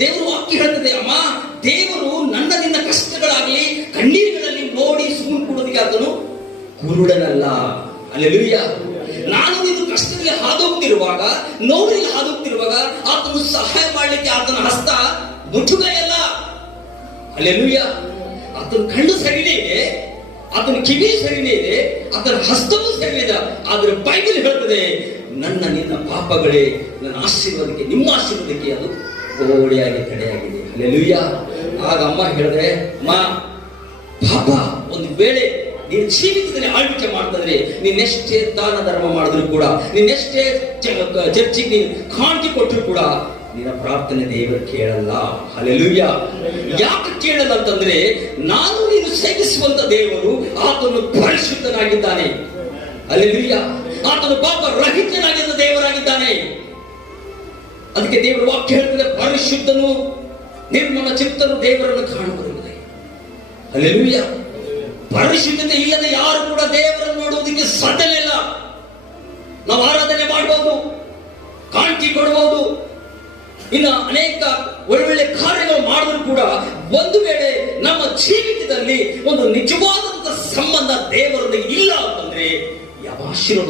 ದೇವರು ವಾಕ್ಯ ಹೇಳ್ತದೆ, ಅಮ್ಮ ದೇವರು ನನ್ನ ನಿನ್ನ ಕಷ್ಟಗಳಾಗ್ಲಿ ಕಣ್ಣೀರುಗಳಲ್ಲಿ ನೋಡಿ ಸುಮ್ಮನೆ ಕೊಡೋದಕ್ಕೆ ಆತನು ಕುರುಡನಲ್ಲ. ಹಲ್ಲೆಲೂಯ. ನಾನು ನೀನು ಕಷ್ಟದಲ್ಲಿ ಹಾದೋಗ್ತಿರುವಾಗ, ನೋವಿನಲ್ಲಿ ಹಾದೋಗ್ತಿರುವಾಗ ಆತನು ಸಹಾಯ ಮಾಡಲಿಕ್ಕೆ ಆತನ ಹಸ್ತ ಮುಟ್ಟುಗೈಯಲ್ಲ. ಹಲ್ಲೆಲೂಯ. ಆತನ ಕಣ್ಣು ಸರಿನೇ ಇದೆ, ಆತನ ಕಿವಿ ಸರಿನೇ ಇದೆ, ಆತನ ಹಸ್ತವೂ ಸರಿನೇ ಇದೆ. ಆದ್ರೆ ಬೈಬಲ್ ಹೇಳ್ತದೆ, ನನ್ನ ನಿನ್ನ ಪಾಪಗಳೇ ನನ್ನ ಆಶೀರ್ವಾದಕ್ಕೆ, ನಿಮ್ಮ ಆಶೀರ್ವಾದಕ್ಕೆ ಅದು ಗೋಡೆಯಾಗಿ ತಡೆಯಾಗಿದೆ. ಹಲ್ಲೆಲೂಯ. ಆಗ ಅಮ್ಮ ಹೇಳಿದ್ರೆ, ಅಮ್ಮ ಪಾಪ ಒಂದು ವೇಳೆ ನೀನು ಜೀವಿತದಲ್ಲಿ ಆಳ್ವಿಕೆ ಮಾಡ್ತಿದ್ರೆ, ನೀನೆಷ್ಟೇ ದಾನ ಧರ್ಮ ಮಾಡಿದ್ರು ಕೂಡ, ನೀನೆಷ್ಟೇ ಚರ್ಚಿಗೆ ನೀನು ಕಾಣಿಕೆ ಕೊಟ್ಟರು ಕೂಡ ನಿನ್ನ ಪ್ರಾರ್ಥನೆ ದೇವರು ಕೇಳಲ್ಲ. ಹಲ್ಲೆಲೂಯ. ಯಾಕೆ ಕೇಳಲ್ಲ ಅಂತಂದ್ರೆ, ನಾನು ನೀನು ಸೇವಿಸುವಂತ ದೇವರು ಆತನು ಪರಿಶುದ್ಧನಾಗಿದ್ದಾನೆ. ಹಲ್ಲೆಲೂಯ. ಆತನು ಪಾಪ ರಹಿತನಾಗಿದ್ದ ದೇವರಾಗಿದ್ದಾನೆ. ಅದಕ್ಕೆ ದೇವರ ವಾಕ್ಯ ಹೇಳ್ತದೆ, ಪರಿಶುದ್ಧನು ನಿರ್ಮಲ ಚಿತ್ತನು ದೇವರನ್ನು ಕಾಣುವುದಿಲ್ಲ. ಹಲ್ಲೆಲೂಯ. ಪರಿಶುದ್ಧತೆ ಇಲ್ಲದೆ ಯಾರು ಕೂಡ ದೇವರನ್ನು ನೋಡುವುದಕ್ಕೆ ಸಾಧ್ಯವಿಲ್ಲ. ನಾವು ಆರಾಧನೆ ಮಾಡಬಹುದು, ಕಾಣಿಕೆ ಕೊಡಬಹುದು, ಇನ್ನು ಅನೇಕ ಒಳ್ಳೊಳ್ಳೆ ಕಾರ್ಯಗಳು ಮಾಡಿದ್ರು ಕೂಡ ಒಂದು ವೇಳೆ ನಮ್ಮ ಜೀವಿತದಲ್ಲಿ ಒಂದು ನಿಜವಾದಂತ ಸಂಬಂಧ ದೇವರೊಂದಿಗೆ ಇಲ್ಲ ಅಂತಂದ್ರೆ ಯಾವ ಆಶೀರ್ವಾದ